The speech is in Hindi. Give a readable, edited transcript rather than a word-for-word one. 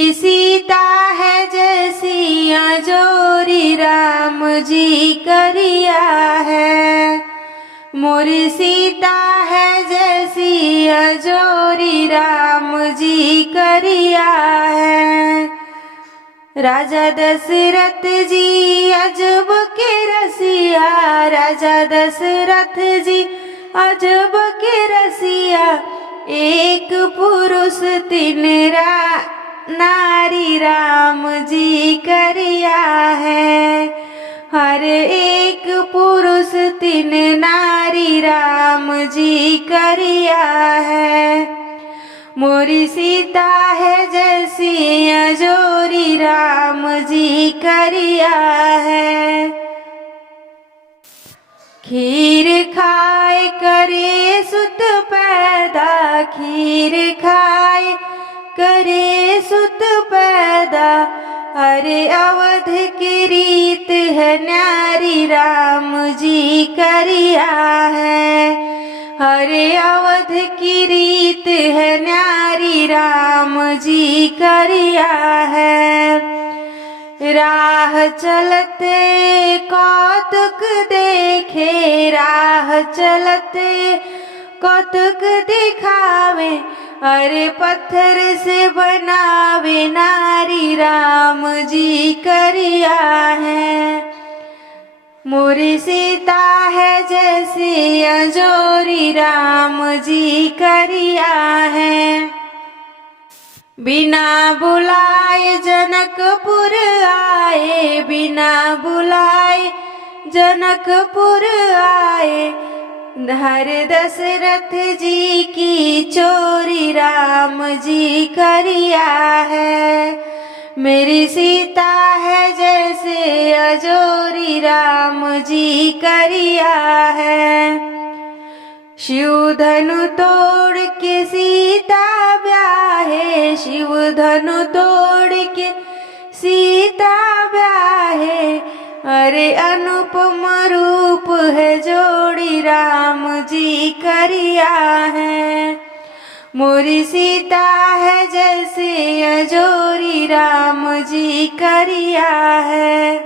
सीता है जैसी अजोरी राम जी करिया है। मोरी सीता है जैसी अजोरी राम जी करिया है। राजा दशरथ जी अजब के रसिया, राजा दशरथ जी अजब के रसिया। एक पुरुष तीन नारी राम जी करिया है। हर एक पुरुष तीन नारी राम जी करिया है। मोरी सीता है जैसी अजोरी राम जी करिया है। खीर खाए करे सुत पैदा, खीर खाए करे सुत पैदा। अरे अवध की रीत है न्यारी राम जी करिया है। हरे अवध की रीत है न्यारी राम जी करिया है। राह चलते कौतुक देखे, राह चलते कौतुक दिखावे। अरे पत्थर से बनावे नारी राम जी करिया है। मोरी सीता है जैसी अजोरी राम जी करिया है। बिना बुलाए जनकपुर आए, बिना बुलाए जनकपुर आए। हर दशरथ जी की चोरी राम जी करिया है। मेरी सीता है जैसे अजोरी राम जी करिया है। शिव धनु तोड़ के सीता ब्याहे, शिव धनु तोड़ के सीता ब्याहे। अरे अनुपम रूप है जोड़ी राम जी करिया है। मोरी सीता है जैसे अजोरी राम जी करिया है।